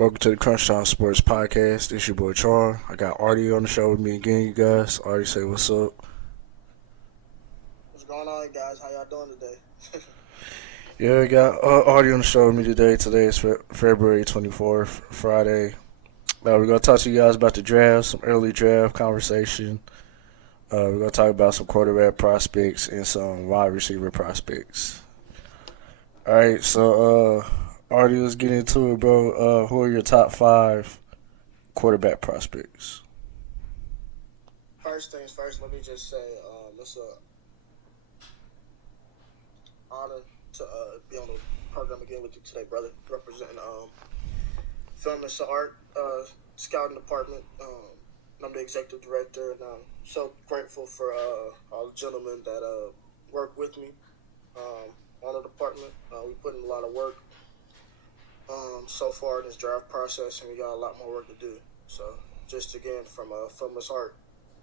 Welcome to the Crunchtime Sports Podcast. This your boy Char. I got Arti on the show with me again, you guys. Arti, say what's up. What's going on, guys? How y'all doing today? Yeah, I got Arti on the show with me today. Today is February 24th, Friday. We're going to talk to you guys about the draft, some early draft conversation. We're going to talk about some quarterback prospects and some wide receiver prospects. All right, so Arti, let's get into it, bro. Who are your top five quarterback prospects? First things first, let me just say it's an honor to be on the program again with you today, brother. Representing Film and Art Scouting Department. I'm the executive director, and I'm so grateful for all the gentlemen that work with me on the department. We put in a lot of work so far in this draft process, and we got a lot more work to do. So, just again, from Film and Art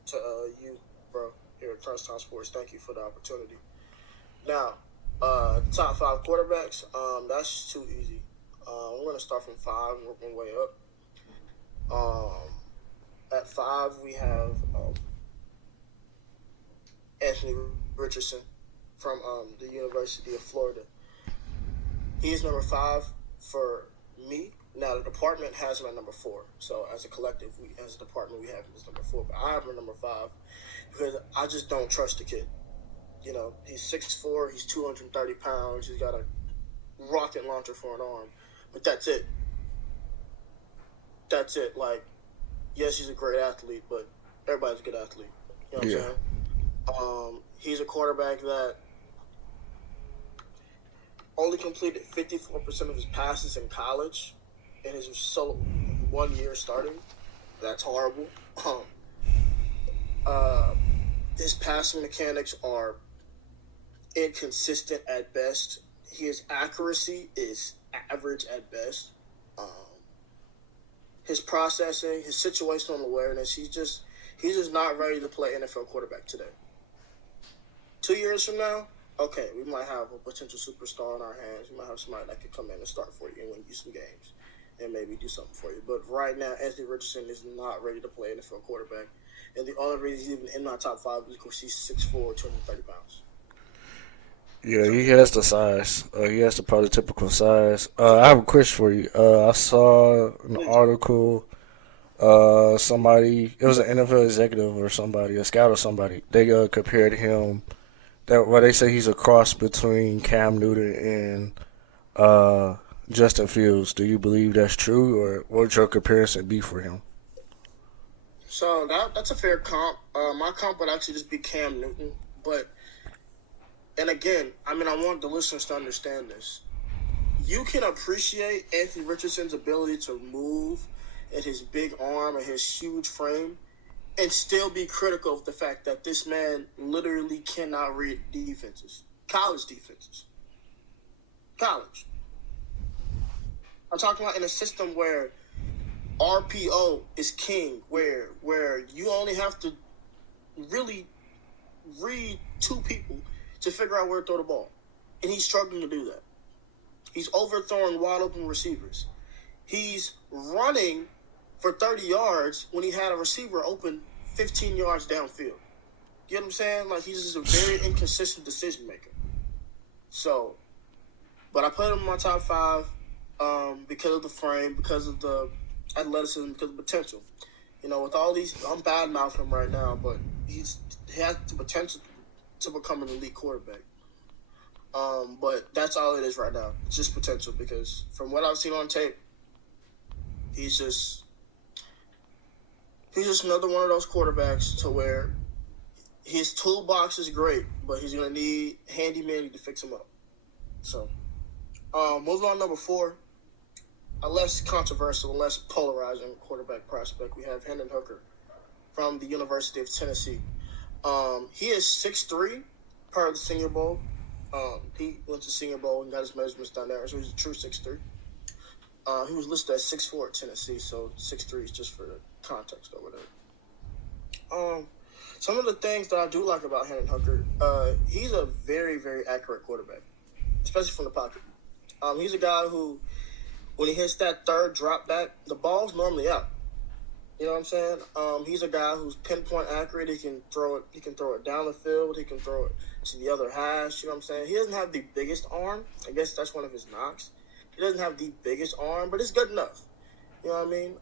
to you, bro, here at Crunchtime Sports, thank you for the opportunity. Now, top five quarterbacks, that's too easy. We're going to start from five and work my way up. At five, we have Anthony Richardson from the University of Florida. He's number five for me. Now, the department has him at number four. So, as a collective, as a department, we have him as number four. But I have him at number five because I just don't trust the kid. You know, he's 6'4", he's 230 pounds, he's got a rocket launcher for an arm. But that's it. That's it. Like, yes, he's a great athlete, but everybody's a good athlete. You know what I'm saying? He's a quarterback that only completed 54% of his passes in college in his 1 year starting. That's horrible. His passing mechanics are inconsistent at best. His accuracy is average at best. His processing, his situational awareness, he's just not ready to play NFL quarterback today. 2 years from now, okay, we might have a potential superstar in our hands. We might have somebody that could come in and start for you and win you some games and maybe do something for you. But right now, Anthony Richardson is not ready to play NFL quarterback. And the only reason he's even in my top five is because he's 6'4", 230 pounds. Yeah, he has the size. He has the prototypical size. I have a question for you. I saw an article. Somebody, it was an NFL executive or somebody, a scout or somebody. They compared him. They say he's a cross between Cam Newton and Justin Fields. Do you believe that's true, or what would your comparison be for him? So that's a fair comp. My comp would actually just be Cam Newton. But, and again, I want the listeners to understand this. You can appreciate Anthony Richardson's ability to move and his big arm and his huge frame and still be critical of the fact that this man literally cannot read defenses. College defenses. College. I'm talking about in a system where RPO is king, where you only have to really read two people to figure out where to throw the ball. And he's struggling to do that. He's overthrowing wide open receivers. He's running for 30 yards when he had a receiver open 15 yards downfield. You know what I'm saying? Like, he's just a very inconsistent decision maker. So, but I put him in my top five because of the frame, because of the athleticism, because of the potential. You know, with all these, I'm bad mouthing him right now, but he has the potential to become an elite quarterback. But that's all it is right now. It's just potential because from what I've seen on tape, he's just another one of those quarterbacks to where his toolbox is great, but he's going to need handy manny to fix him up. So, moving on, number four, a less controversial, less polarizing quarterback prospect. We have Hendon Hooker from the University of Tennessee. He is 6'3", part of the Senior Bowl. He went to Senior Bowl and got his measurements done there, so he's a true 6'3". He was listed as 6'4" at Tennessee, so 6'3" is just for the context or whatever. Some of the things that I do like about Hendon Hooker, he's a very, very accurate quarterback, especially from the pocket. He's a guy who when he hits that third drop back, the ball's normally out. You know what I'm saying? He's a guy who's pinpoint accurate. He can throw it. He can throw it down the field. He can throw it to the other hash. You know what I'm saying? He doesn't have the biggest arm. I guess that's one of his knocks. He doesn't have the biggest arm, but it's good enough. You know what I mean?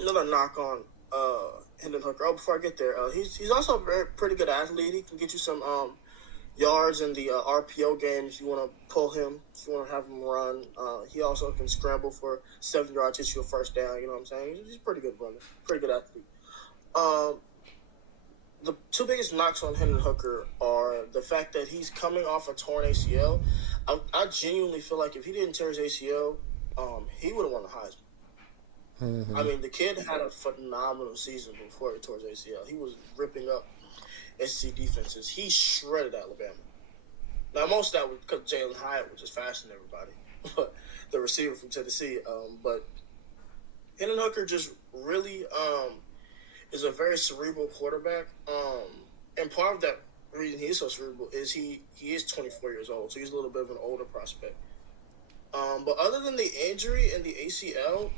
Another knock on Hendon Hooker. Oh, before I get there, he's also a pretty good athlete. He can get you some yards in the RPO games. You want to pull him. You want to have him run. He also can scramble for 7 yards, hit you a first down. You know what I'm saying? He's a pretty good runner, pretty good athlete. The two biggest knocks on Hendon Hooker are the fact that he's coming off a torn ACL. I genuinely feel like if he didn't tear his ACL, he would have won the Heisman. Mm-hmm. I mean, the kid had a phenomenal season before he tore his ACL. He was ripping up SEC defenses. He shredded Alabama. Now, most of that was because Jalen Hyatt was just faster than everybody, but the receiver from Tennessee. But Hendon Hooker just really is a very cerebral quarterback. And part of that reason he is so cerebral is he is 24 years old, so he's a little bit of an older prospect. But other than the injury and the ACL,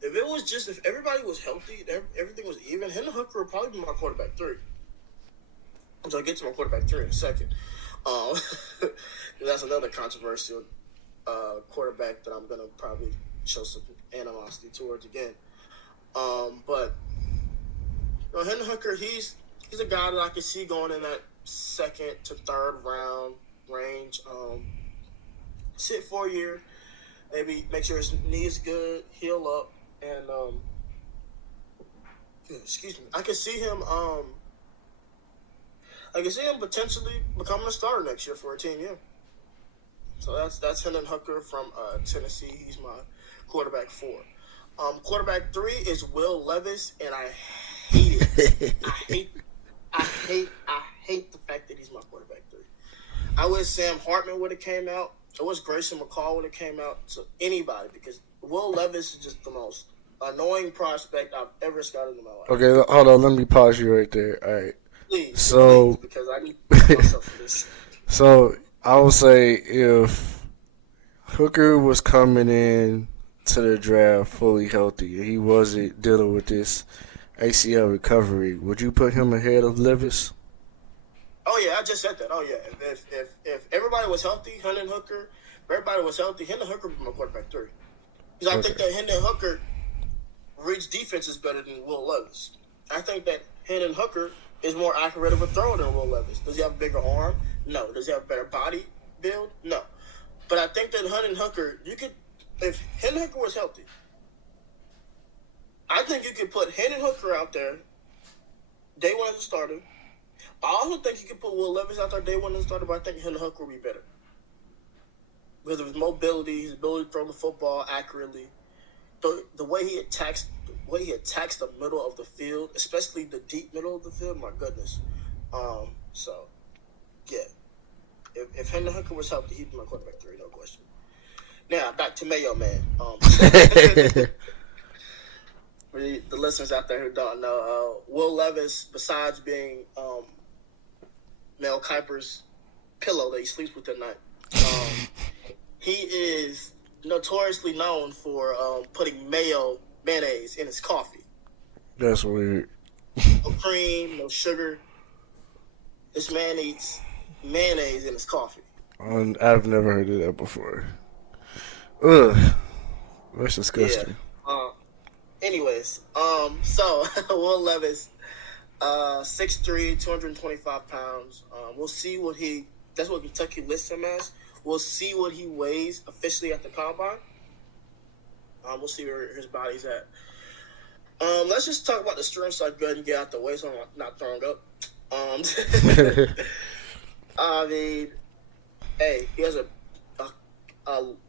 if everybody was healthy, everything was even, Hendon Hooker would probably be my quarterback 3. So I'll get to my quarterback 3 in a second. That's another controversial quarterback that I'm going to probably show some animosity towards again. But Hendon Hooker, he's a guy that I can see going in that 2nd to 3rd round range. Sit for a year, maybe make sure his knee is good, heal up, and excuse me. I can see him. I can see him potentially becoming a starter next year for a team. Yeah. So that's Hendon Hooker from Tennessee. He's my quarterback 4. Quarterback 3 is Will Levis, and I hate it. I hate the fact that he's my quarterback 3. I wish Sam Hartman would have came out. I wish Grayson McCall would have came out. To anybody, because Will Levis is just the most annoying prospect I've ever scouted in my life. Okay, hold on. Let me pause you right there. All right. Please, because I need to put myself for this. So I would say if Hooker was coming in to the draft fully healthy and he wasn't dealing with this ACL recovery, would you put him ahead of Levis? Oh yeah, I just said that. Oh yeah, if everybody was healthy, Hendon Hooker, if everybody was healthy, Hendon Hooker would be my quarterback 3. Because I think that Hendon Hooker reads defenses better than Will Levis. I think that Hendon Hooker is more accurate of a thrower than Will Levis. Does he have a bigger arm? No. Does he have a better body build? No. But I think that Hendon Hooker, if Hendon Hooker was healthy, I think you could put Hendon Hooker out there day 1 as a starter. I also think you could put Will Levis out there day 1 as a starter, but I think Hendon Hooker would be better. Because of his mobility, his ability to throw the football accurately, the way he attacks the middle of the field, especially the deep middle of the field, my goodness. So, yeah. If Hendon Hooker was healthy, he'd be my quarterback 3, no question. Now, back to Mayo Man. For the listeners out there who don't know, Will Levis, besides being Mel Kiper's pillow that he sleeps with at night, he is notoriously known for putting mayonnaise in his coffee. That's weird. No cream, no sugar. This man eats mayonnaise in his coffee. I've never heard of that before. Ugh. That's disgusting. Yeah. Anyways, so Will Levis, 6'3", 225 pounds. We'll see that's what Kentucky lists him as. We'll see what he weighs officially at the combine. We'll see where his body's at. Let's just talk about the strength so I can go ahead and get out the way so I'm not throwing up. I mean, hey, he has a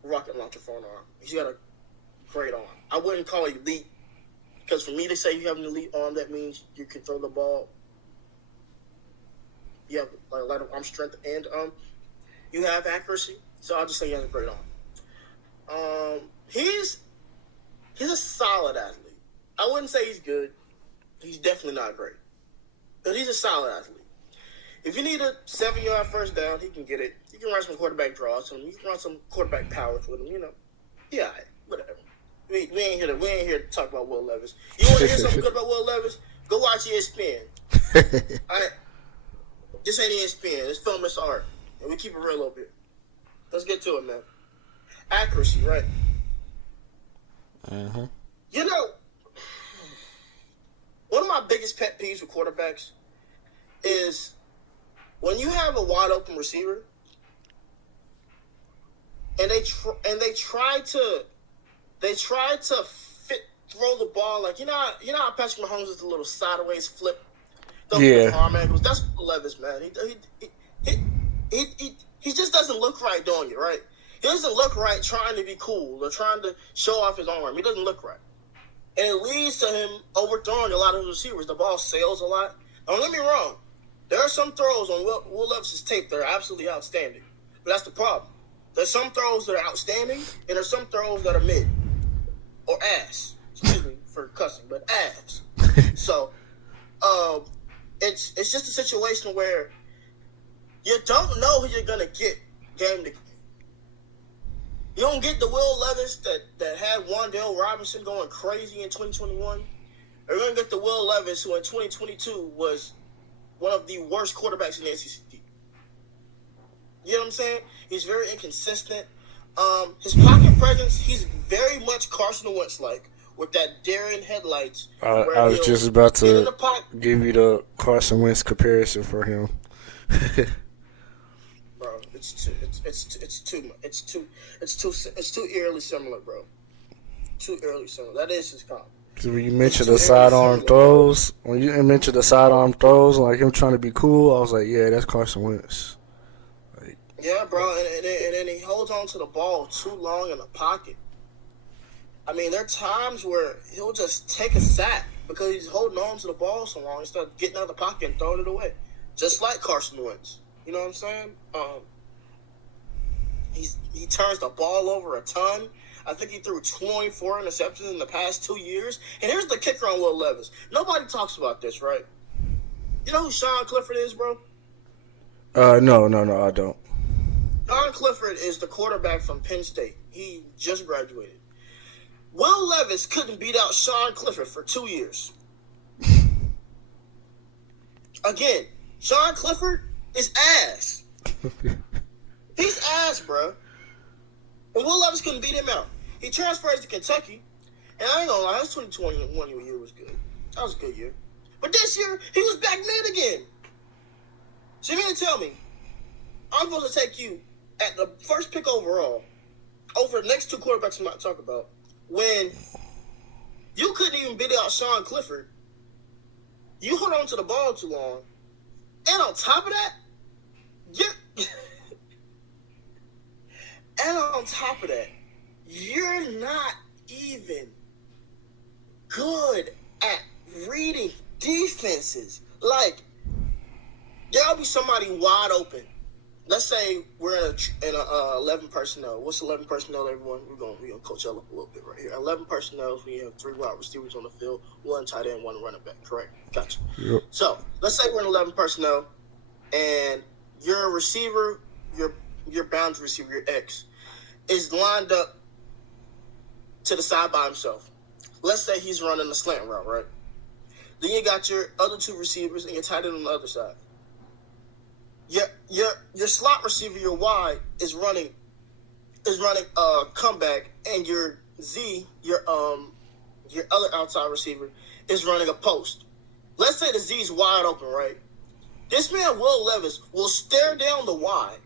rocket launcher for an arm. He's got a great arm. I wouldn't call it elite, because for me to say you have an elite arm, that means you can throw the ball. You have a lot of arm strength and you have accuracy. So I'll just say he has a great arm. He's a solid athlete. I wouldn't say he's good. He's definitely not great. But he's a solid athlete. If you need a 7-yard first down, he can get it. You can run some quarterback draws with him. You can run some quarterback powers with him. Yeah, whatever. We ain't here to talk about Will Levis. You want to hear something good about Will Levis? Go watch ESPN. All right, this ain't ESPN. It's film. It's art, and we keep it real a little bit. Let's get to it, man. Accuracy, right? Mm-hmm. One of my biggest pet peeves with quarterbacks is when you have a wide open receiver and they try to throw the ball like how Patrick Mahomes is a little sideways flip, those arm angles. That's Levis, man. He just doesn't look right doing it, right? He doesn't look right trying to be cool or trying to show off his arm. He doesn't look right. And it leads to him overthrowing a lot of receivers. The ball sails a lot. Don't get me wrong. There are some throws on Will Levis' tape that are absolutely outstanding. But that's the problem. There's some throws that are outstanding, and there's some throws that are mid. Or ass. Excuse me for cussing, but ass. So, it's just a situation where you don't know who you're going to get game to game. You don't get the Will Levis that had Wan'Dale Robinson going crazy in 2021. Or you're going to get the Will Levis who in 2022 was one of the worst quarterbacks in the SEC. You know what I'm saying? He's very inconsistent. His pocket presence, he's very much Carson Wentz-like with that deer in headlights. I was just about to give you the Carson Wentz comparison for him. Bro, it's too eerily similar, bro. Too eerily similar. That is his comp. So when you mentioned the sidearm throws, like him trying to be cool, I was like, yeah, that's Carson Wentz. Yeah, bro, and then he holds on to the ball too long in the pocket. I mean, there are times where he'll just take a sack because he's holding on to the ball so long instead of getting out of the pocket and throwing it away. Just like Carson Wentz. You know what I'm saying? He turns the ball over a ton. I think he threw 24 interceptions in the past 2 years. And here's the kicker on Will Levis. Nobody talks about this, right? You know who Sean Clifford is, bro? No, I don't. Sean Clifford is the quarterback from Penn State. He just graduated. Will Levis couldn't beat out Sean Clifford for 2 years. Again, Sean Clifford is ass. He's ass, bro. And Will Levis couldn't beat him out. He transfers to Kentucky, and I ain't gonna lie, his 2021 year was good. That was a good year. But this year, he was back mid again. So you mean to tell me, I'm supposed to take you at the first pick overall over the next two quarterbacks I'm about to talk about when you couldn't even beat out Sean Clifford, you hold on to the ball too long, and on top of that, you're not even good at reading defenses. Like, there'll be somebody wide open. Let's say we're in a 11 personnel. What's 11 personnel, everyone? We're gonna coach up a little bit right here. 11 personnel. We have 3 wide receivers on the field, 1 tight end, 1 running back. Correct? Gotcha. Yep. So let's say we're in 11 personnel, and your receiver, your boundary receiver, your X, is lined up to the side by himself. Let's say he's running a slant route, right? Then you got your other 2 receivers and your tight end on the other side. Your slot receiver, your Y, is running comeback, and your Z, your other outside receiver, is running a post. Let's say the Z's wide open, right? This man Will Levis will stare down the Y,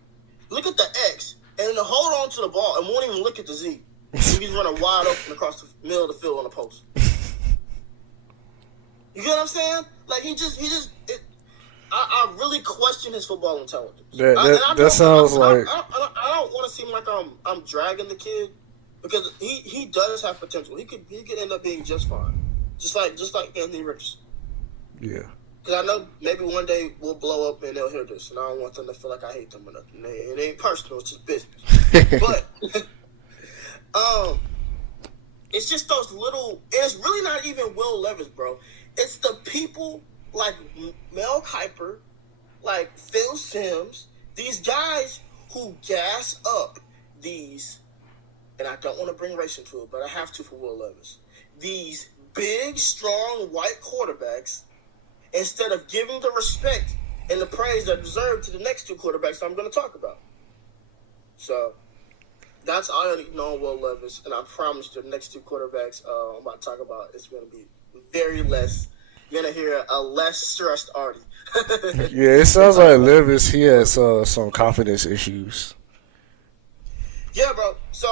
look at the X, and then hold on to the ball and won't even look at the Z. He's running wide open across the middle of the field on the post. You get what I'm saying? Like I really question his football intelligence. That sounds like I don't want to seem like I'm dragging the kid because he does have potential. He could end up being just fine, just like Anthony Richardson. Yeah. Because I know maybe one day we'll blow up and they'll hear this, and I don't want them to feel like I hate them or nothing. It ain't personal; it's just business. But it's just those little. It's really not even Will Levis, bro. It's the people like Mel Kiper, like Phil Simms, these guys who gas up these, and I don't want to bring race into it, but I have to for Will Levis. These big, strong white quarterbacks, instead of giving the respect and the praise that deserve to the next two quarterbacks I'm going to talk about. So that's all I need to know on Will Levis, and I promise the next two quarterbacks I'm about to talk about is going to be very less. You're going to hear a less stressed Artie. Yeah, it sounds like Levis, he has some confidence issues. Yeah, bro. So,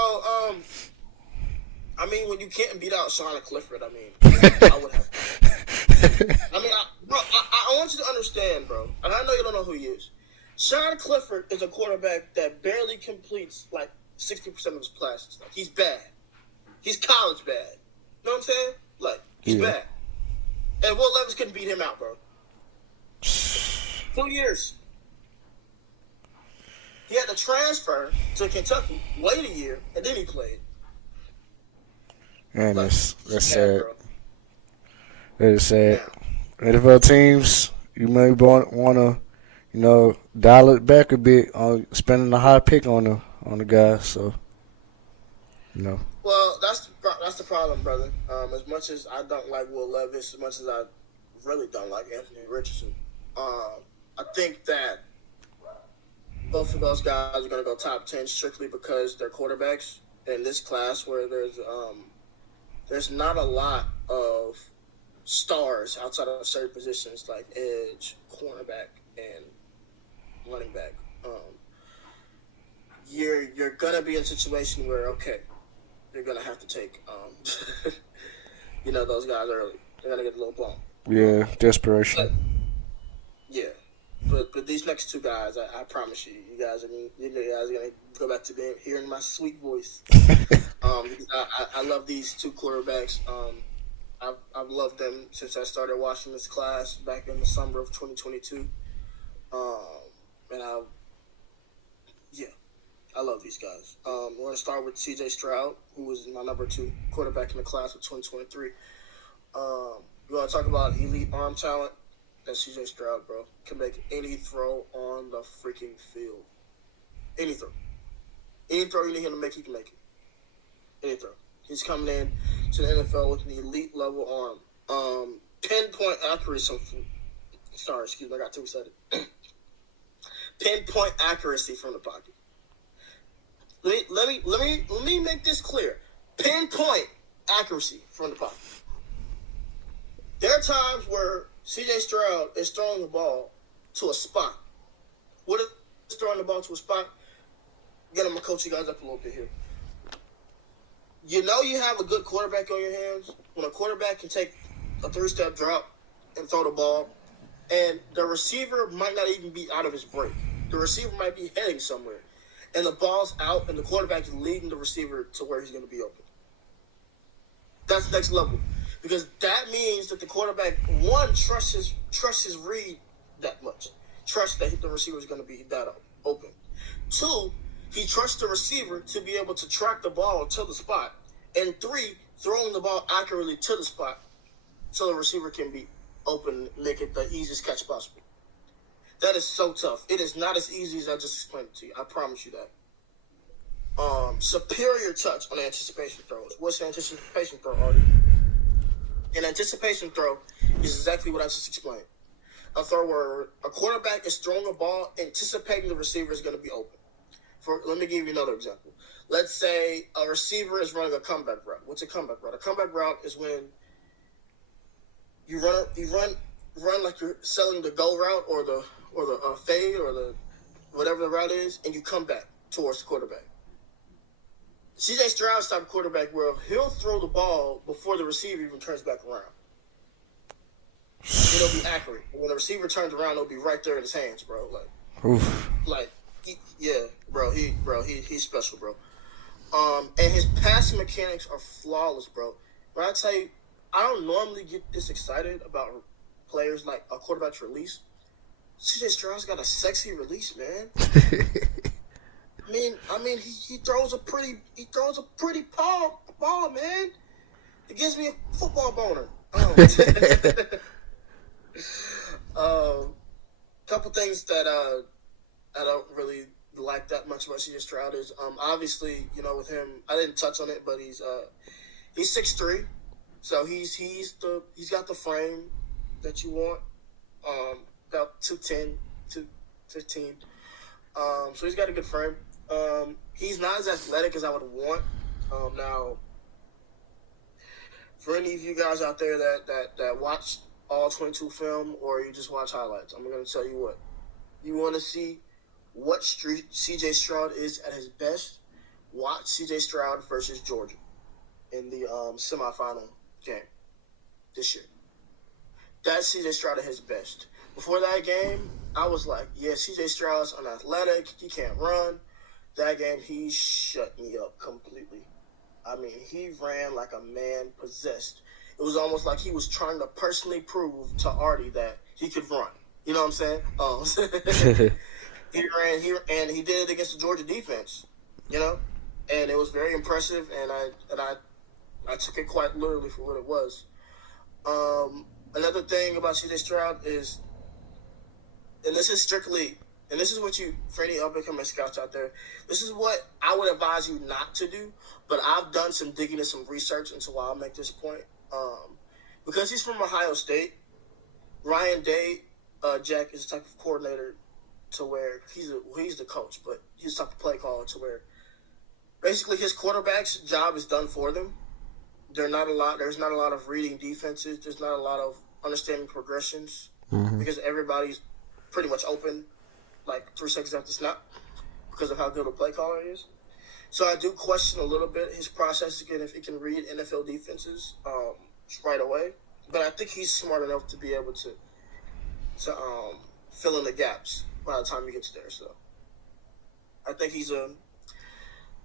I mean, when you can't beat out Sean Clifford, I mean, I would have. I mean, I want you to understand, bro, and I know you don't know who he is. Sean Clifford is a quarterback that barely completes like 60% of his passes. Like, he's bad. He's college bad. You know what I'm saying? Like, he's bad. And Will Levis couldn't beat him out, bro. 2 years. He had to transfer to Kentucky, wait a year, and then he played. Man, Like, that's sad. bro. That is sad. Yeah. NFL teams, you may want to, dial it back a bit on spending a high pick on the guy. So, Well, that's the problem, brother. As much as I don't like Will Levis, as much as I really don't like Anthony Richardson, I think that both of those guys are going to go top 10 strictly because they're quarterbacks in this class where there's not a lot of stars outside of certain positions like edge, cornerback, and running back. You're gonna be in a situation where you're gonna have to take those guys early. They're gonna get a little bump. Yeah, desperation. But these next two guys, I promise you, you guys are gonna go back to hearing my sweet voice. I love these two quarterbacks. I've loved them since I started watching this class back in the summer of 2022. I love these guys. We're going to start with C.J. Stroud, who was my number 2 quarterback in the class of 2023. We're going to talk about elite arm talent. That's C.J. Stroud, bro. Can make any throw on the freaking field. Any throw. Any throw you need him to make, he can make it. Any throw. He's coming in to the NFL with an elite level arm. Pinpoint accuracy. I got too excited. Pinpoint accuracy from the pocket. Let me make this clear. Pinpoint accuracy from the pocket. There are times where C.J. Stroud is throwing the ball to a spot. What is throwing the ball to a spot? Again, I'm going to coach you guys up a little bit here. You know you have a good quarterback on your hands when a quarterback can take a 3-step drop and throw the ball, and the receiver might not even be out of his break. The receiver might be heading somewhere, and the ball's out, and the quarterback is leading the receiver to where he's going to be open. That's next level, because that means that the quarterback, one, trusts his read that much, trusts that the receiver is going to be that open. 2, he trusts the receiver to be able to track the ball to the spot. And 3, throwing the ball accurately to the spot so the receiver can be open and make it the easiest catch possible. That is so tough. It is not as easy as I just explained it to you. I promise you that. Superior touch on anticipation throws. What's an anticipation throw, Artie? An anticipation throw is exactly what I just explained. A throw where a quarterback is throwing a ball anticipating the receiver is going to be open. Let me give you another example. Let's say a receiver is running a comeback route. What's a comeback route? A comeback route is when you run like you're selling the go route or the fade or the whatever the route is, and you come back towards the quarterback. C.J. Stroud's type of quarterback where he'll throw the ball before the receiver even turns back around. It'll be accurate. When the receiver turns around, it'll be right there in his hands, bro. He's special, bro. And his passing mechanics are flawless, bro. When I tell you, I don't normally get this excited about players like a quarterback's release. C.J. Stroud's got a sexy release, man. I mean, he throws a pretty ball, man. It gives me a football boner. couple things that I don't really like that much about CJ Stroud is obviously, with him, I didn't touch on it, but he's 6'3", so he's got the frame that you want, about 210, 215. So he's got a good frame. He's not as athletic as I would want. Now, for any of you guys out there that watch all 22 film or you just watch highlights, I'm going to tell you what. You want to see what CJ Stroud is at his best? Watch CJ Stroud versus Georgia in the semifinal game this year. That's CJ Stroud at his best. Before that game, I was like, yeah, CJ Stroud's unathletic. He can't run. That game, he shut me up completely. I mean, he ran like a man possessed. It was almost like he was trying to personally prove to Arti that he could run. You know what I'm saying? He did it against the Georgia defense, and it was very impressive, and I took it quite literally for what it was. Another thing about C.J. Stroud is, and this is what you, for any up-and-coming scouts out there, this is what I would advise you not to do, but I've done some digging and some research into why I'll make this point. Because he's from Ohio State, Ryan Day, Jack is the type of coordinator to where he's the coach, but he's the type of play caller to where basically his quarterback's job is done for them. There's not a lot of reading defenses. There's not a lot of understanding progressions because everybody's pretty much open like 3 seconds after snap because of how good a play caller is. So I do question a little bit his process again if he can read NFL defenses right away. But I think he's smart enough to be able to fill in the gaps by the time he gets there. So I think he's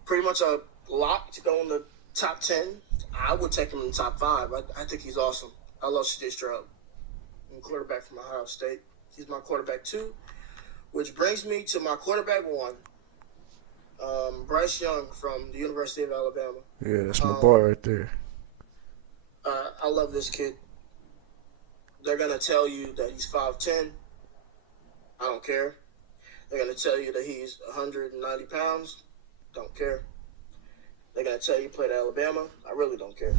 pretty much a lock to go in the top 10. I would take him in the top 5. I think he's awesome. I love C.J. Stroud. I'm a quarterback from Ohio State. He's my quarterback 2, which brings me to my quarterback 1, Bryce Young from the University of Alabama. Yeah, that's my boy right there. I love this kid. They're going to tell you that he's 5'10". I don't care. They're going to tell you that he's 190 pounds. Don't care. They're going to tell you he played at Alabama. I really don't care.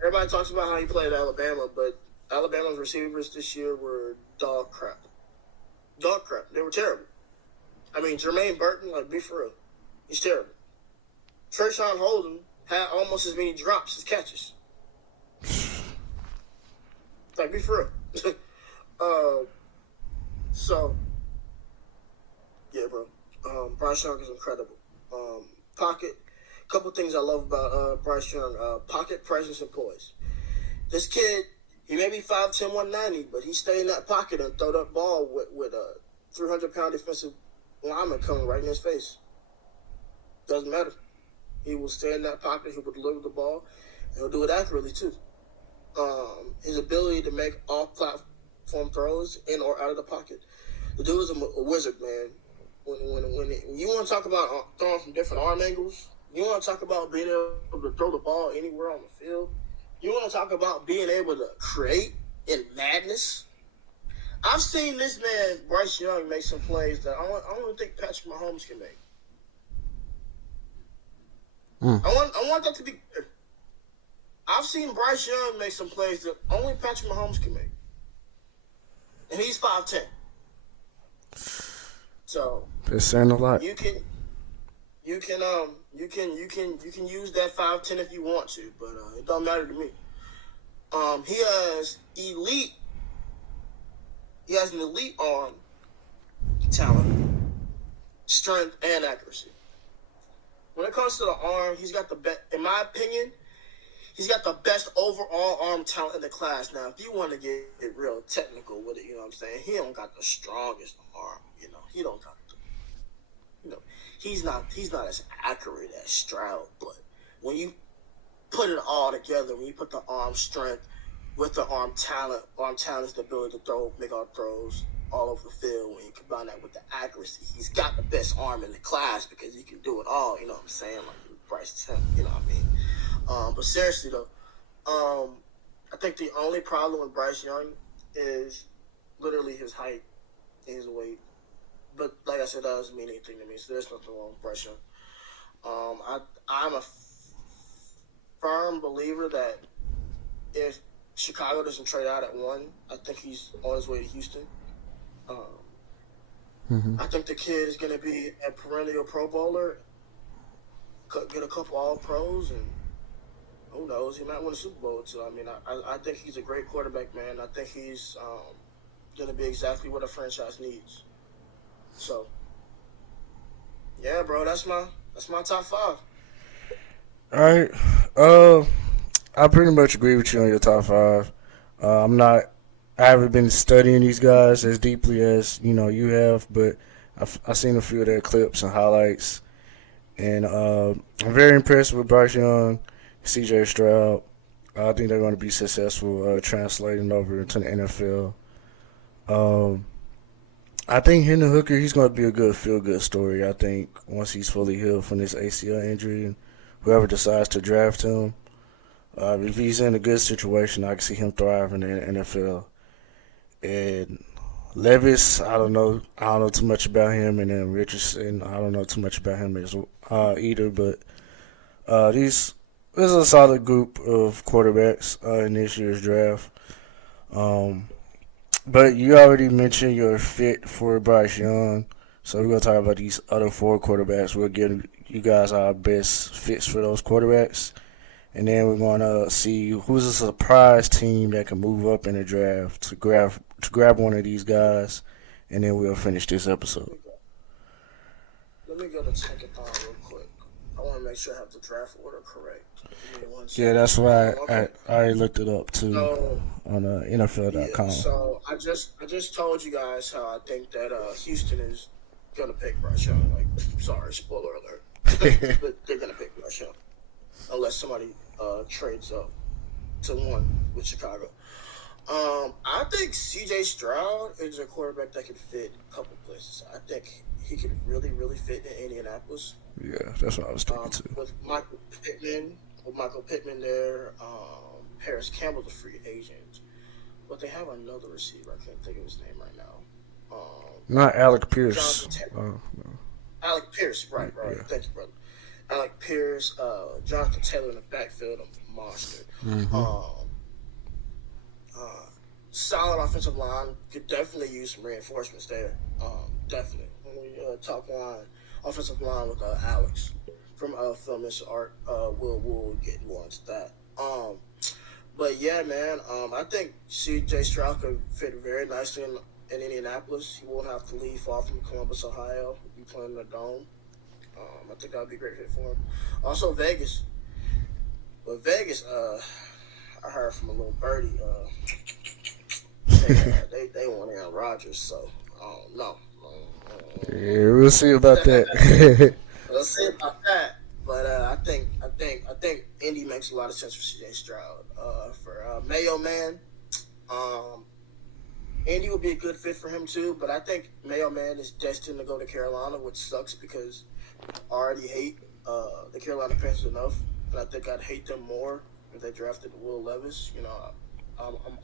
Everybody talks about how he played at Alabama, but Alabama's receivers this year were dog crap. Dog crap. They were terrible. I mean, Jermaine Burton, like, be for real. He's terrible. Trayshawn Holden had almost as many drops as catches. Like, be for real. So, yeah, bro. Bryce Young is incredible. Pocket. Couple things I love about Bryce Young. Pocket presence and poise. This kid, he may be 5'10", 190, but he stay in that pocket and throw that ball with a 300-pound defensive lineman coming right in his face. Doesn't matter. He will stay in that pocket. He will deliver the ball. And he'll do it accurately, too. His ability to make off-platform throws in or out of the pocket. The dude is a wizard, man. When you want to talk about throwing from different arm angles, you want to talk about being able to throw the ball anywhere on the field, you want to talk about being able to create in madness. I've seen this man, Bryce Young, make some plays that I don't think Patrick Mahomes can make. I want that to be clear. I've seen Bryce Young make some plays that only Patrick Mahomes can make. And he's 5'10". So it's saying a lot. You can use that 5'10" if you want to, but it don't matter to me. He has an elite arm talent, strength, and accuracy. When it comes to the arm, he's got the best, in my opinion, he's got the best overall arm talent in the class. Now, if you want to get real technical with it, you know what I'm saying? He don't got the strongest arm, He don't got the, he's not as accurate as Stroud, but when you put it all together, when you put the arm strength with the arm talent is the ability to make all throws all over the field. When you combine that with the accuracy, he's got the best arm in the class because he can do it all, you know what I'm saying? Like Bryce Young, you know what I mean? But seriously though, I think the only problem with Bryce Young is literally his height. gains of weight. But like I said, that doesn't mean anything to me. So there's nothing wrong with Bryce Young. I'm a firm believer that if Chicago doesn't trade out at 1, I think he's on his way to Houston. Um, I think the kid is going to be a perennial Pro Bowler, get a couple All Pros, and who knows, he might win a Super Bowl. So I mean, I think he's a great quarterback, man. I think he's going to be exactly what a franchise needs. So yeah, bro, that's my top 5. All right. I pretty much agree with you on your top 5. I'm not. I haven't been studying these guys as deeply as you have, but I've seen a few of their clips and highlights, and I'm very impressed with Bryce Young, C.J. Stroud. I think they're going to be successful translating over to the NFL. Um, I think Hendon Hooker, he's going to be a good feel-good story. I think once he's fully healed from this ACL injury, and whoever decides to draft him, if he's in a good situation, I can see him thriving in the NFL. And Levis, I don't know. I don't know too much about him, and then Richardson, I don't know too much about him as either. But this is a solid group of quarterbacks in this year's draft. Um, but you already mentioned your fit for Bryce Young, so we're gonna talk about these other 4 quarterbacks. We'll give you guys our best fits for those quarterbacks, and then we're gonna see who's a surprise team that can move up in the draft to grab one of these guys, and then we'll finish this episode. Let me go to Tankathon real quick. I want to make sure I have the draft order correct. Give me one Yeah, second. that's why Okay. I already looked it up too So on yeah, NFL.com. so I just told you guys how I think that Houston is gonna pick Bryce Young. Like, sorry, spoiler alert, but they're gonna pick Bryce Young unless somebody trades up to 1 with Chicago. I think C.J. Stroud is a quarterback that can fit a couple places. I think he could really, really fit in Indianapolis. Yeah, that's what I was thinking too. With Michael Pittman there, Paris Campbell's a free agent, but they have another receiver. I can't think of his name right now. Not Alec Pierce. Jonathan Taylor. No. Alec Pierce, right. Yeah. Thank you, brother. Alec Pierce, Jonathan Taylor in the backfield, a monster. Mm-hmm. Uh, Solid offensive line. Could definitely use some reinforcements there. Definitely. Top line, offensive line with Alex from Mr. Art. We'll get more into that. But yeah, man. I think C.J. Stroud could fit very nicely in Indianapolis. He won't have to leave far from Columbus, Ohio. He'll be playing in the Dome. I think that would be a great fit for him. Also, Vegas. But Vegas, I heard from a little birdie, they want Aaron Rodgers, so I don't know. Yeah, we'll see about that. We'll see about that. But I think Indy makes a lot of sense for C.J. Stroud. For Mayo Man, Indy would be a good fit for him too. But I think Mayo Man is destined to go to Carolina, which sucks because I already hate the Carolina Panthers enough, and I think I'd hate them more if they drafted Will Levis.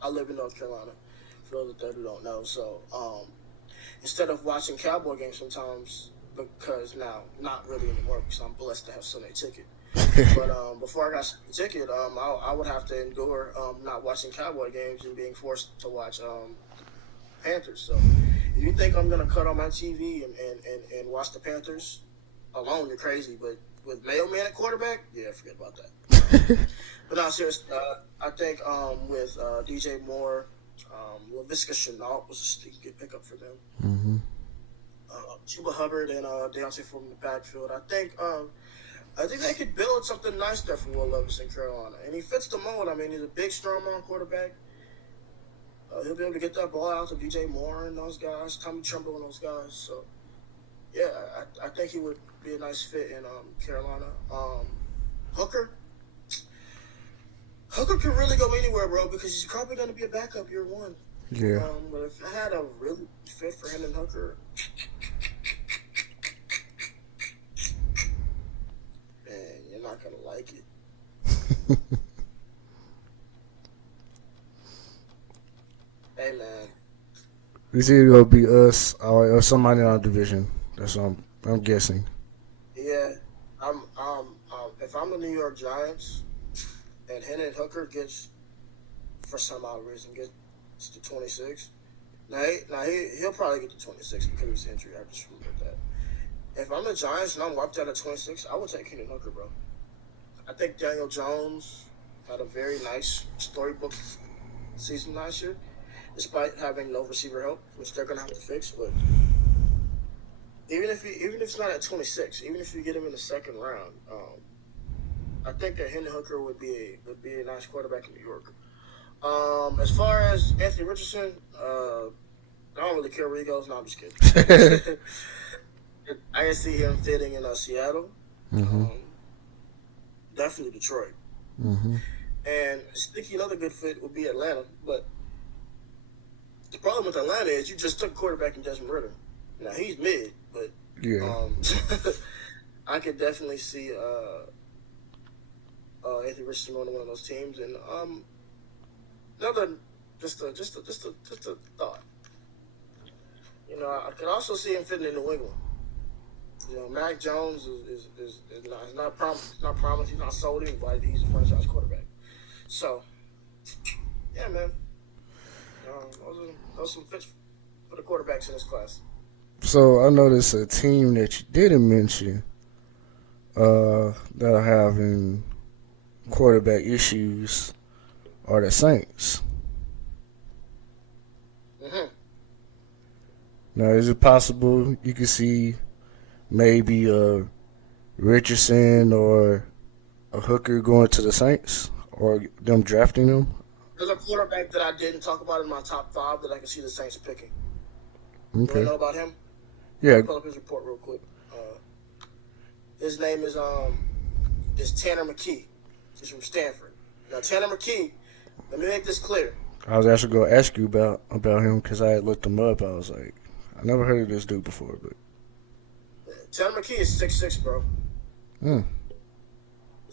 I live in North Carolina, for those that don't know. So instead of watching Cowboy games sometimes, because now not really anymore because I'm blessed to have Sunday ticket. But before I got Sunday ticket, I would have to endure not watching Cowboy games and being forced to watch Panthers. So if you think I'm gonna cut on my TV and watch the Panthers alone, you're crazy. But with Mailman at quarterback, yeah, forget about that. But no, seriously, I think with DJ Moore, LaVisca Chenault was a sneaky good pickup for them. Mm-hmm. Chuba Hubbard and Deontay Ford in the backfield. I think they could build something nice there for Will Levis in Carolina, and he fits the mold. I mean, he's a big, strong arm quarterback. He'll be able to get that ball out to DJ Moore and those guys, Tommy Tremble and those guys. So, yeah, I think he would be a nice fit in Carolina. Hooker can really go anywhere, bro, because he's probably going to be a backup year 1. Yeah. But if I had a really fit for him and Hooker, man, you're not going to like it. Hey, man. It's either gonna be us or somebody in our division. That's what I'm guessing. Yeah, if I'm the New York Giants and Hendon Hooker gets, for some odd reason, gets to 26, he'll probably get to 26 because of his injury. I just remembered that. If I'm the Giants and I'm wiped out at 26, I would take Hendon Hooker, bro. I think Daniel Jones had a very nice storybook season last year, despite having no receiver help, which they're gonna have to fix. But even if it's not at 26, even if you get him in the second round, I think that Hendon Hooker would be a nice quarterback in New York. As far as Anthony Richardson, I don't really care where he goes. No, I'm just kidding. I can see him fitting in Seattle, Mm-hmm. definitely Detroit, Mm-hmm. and thinking another good fit would be Atlanta. But the problem with Atlanta is you just took quarterback in Desmond Ritter. Now he's mid, but Yeah. I could definitely see Anthony Richardson on one of those teams, and another just a thought. I could also see him fitting in New England. Mac Jones is not promised. He's not sold anybody. He's a franchise quarterback. So, yeah, man. Those are some fits for the quarterbacks in this class. So I noticed a team that you didn't mention that are having quarterback issues are the Saints. Mm-hmm. Now, is it possible you could see maybe Richardson or a Hooker going to the Saints or them drafting them? There's a quarterback that I didn't talk about in my top five that I can see the Saints picking. You want to Okay. know about him? Yeah. Pull up his report real quick. His name is Tanner McKee. He's from Stanford. Now Tanner McKee. Let me make this clear. I was actually going to ask you about him because I had looked him up. I was like, I never heard of this dude before, but Tanner McKee is 6'6", bro. mm,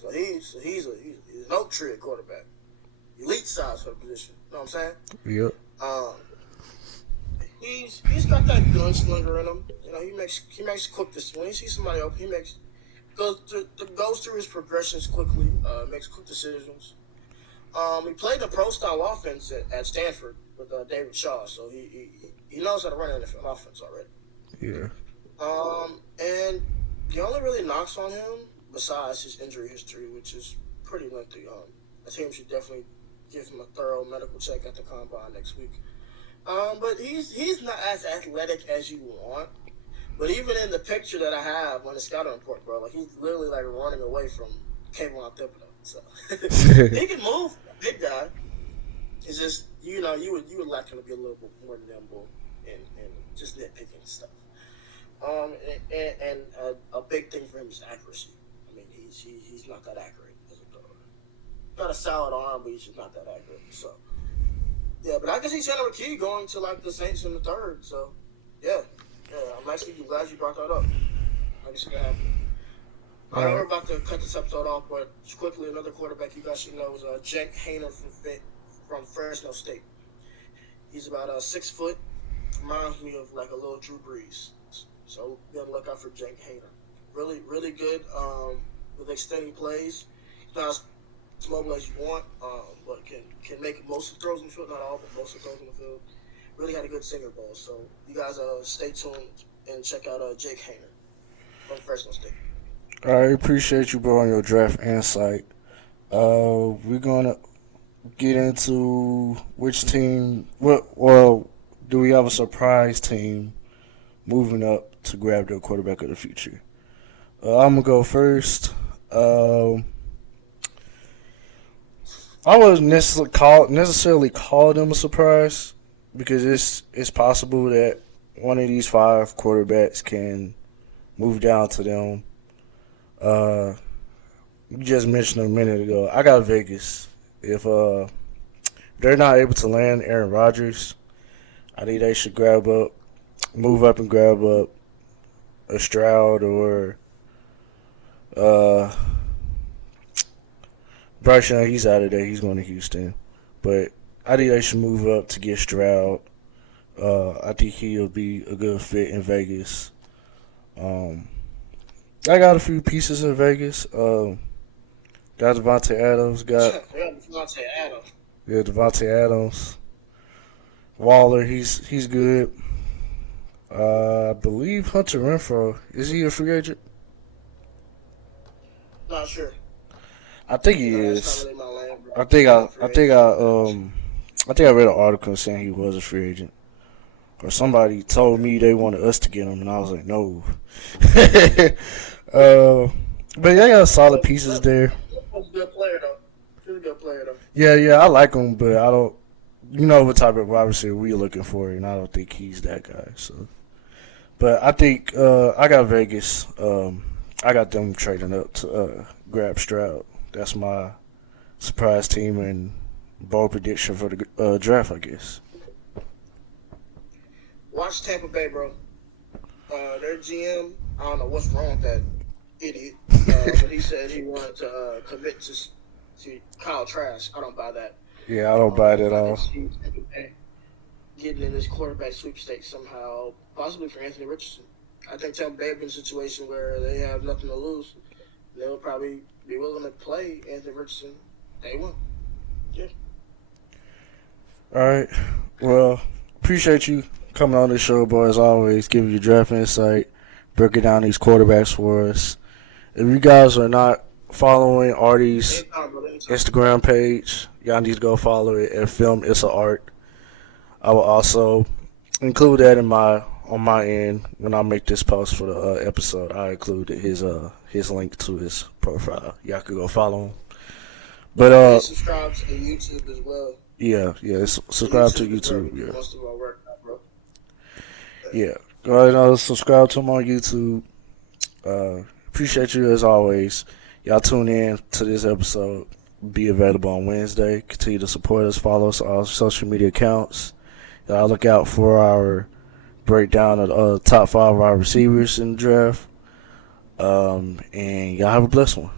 So he's an oak tree at quarterback. Elite size for the position. You know what I'm saying? yep. Um, he's got that gunslinger in him. He makes quick decisions. When he sees somebody open, goes through his progressions quickly. Makes quick decisions. He played the pro style offense at Stanford with David Shaw, so he knows how to run an NFL offense already. Yeah. And the only really knocks on him, besides his injury history, which is pretty lengthy, a team should definitely give him a thorough medical check at the combine next week. But he's not as athletic as you want. But even in the picture that I have on the scouting report, bro, like he's literally like running away from Kayvon Thibodeau. So he can move, big guy. It's just you would like him to be a little bit more nimble and just nitpicking stuff. And a big thing for him is accuracy. I mean, he's not that accurate as a thrower. Got a solid arm, but he's just not that accurate. So yeah, but I can see Tanner McKee going to like the Saints in the third. So yeah, I'm actually glad you brought that up. I can see that happening. I know we're about to cut this episode off, but just quickly, another quarterback you guys should know is Jake Hayner from Fresno State. He's about 6 foot. Reminds me of like a little Drew Brees. So be on the lookout for Jake Hayner. Really, really good with extending plays. He's not as mobile as you want, but can make most of the throws in the field. Not all, but most of the throws in the field. Really had a good singer ball. So you guys stay tuned and check out Jake Hayner from Fresno State. I appreciate you, bro, on your draft insight. We're gonna get into which team. Well, do we have a surprise team moving up to grab the quarterback of the future? I'm gonna go first. I wouldn't necessarily call them a surprise because it's possible that one of these 5 quarterbacks can move down to them. You just mentioned a minute ago. I got Vegas. If they're not able to land Aaron Rodgers, I think they should move up and grab up a Stroud or Bryce Young. He's out of there. He's going to Houston. But I think they should move up to get Stroud I think he'll be a good fit in Vegas. Um, I got a few pieces in Vegas. Got Devontae Adams. Got Yeah, Devontae Adams. yeah, Devontae Adams. Waller, he's good. I believe Hunter Renfro, is he a free agent? Not sure. I think he That's not is. really my lane, bro. I think I'm I not I free think agent. I think I read an article saying he was a free agent, or somebody told me they wanted us to get him, and I was like, no. uh, but yeah, I got solid pieces there. He's a good player though. He's a good player though. Yeah, I like him, but I don't. You know what type of wide receiver we looking for, and I don't think he's that guy. So, but I think I got Vegas. I got them trading up to grab Stroud. That's my surprise team and bold prediction for the draft, I guess. Watch Tampa Bay, bro. Their GM, I don't know what's wrong with that idiot, but he said he wanted to commit to Kyle Trask. I don't buy that. Yeah, I don't buy it at I all. can see Tampa Bay getting in this quarterback sweepstakes somehow, possibly for Anthony Richardson. I think Tampa Bay in a situation where they have nothing to lose. They'll probably be willing to play Anthony Richardson day one. Yeah. All right. Well, appreciate you coming on the show, boy, as always, giving you draft insight, breaking down these quarterbacks for us. If you guys are not following Artie's Anytime, brother. Anytime. Instagram page, y'all need to go follow it at Film It's a Art. I will also include that in my on my end when I make this post for the episode. I included his link to his profile. Y'all could go follow him. But And subscribe to the YouTube as well. subscribe to YouTube is where we YouTube. do Yeah, most of our work, bro. yeah. Go ahead and subscribe to him on YouTube. Appreciate you as always. Y'all tune in to this episode. Be available on Wednesday. Continue to support us. Follow us on our social media accounts. Y'all look out for our breakdown of the top 5 of our receivers in the draft. And y'all have a blessed one.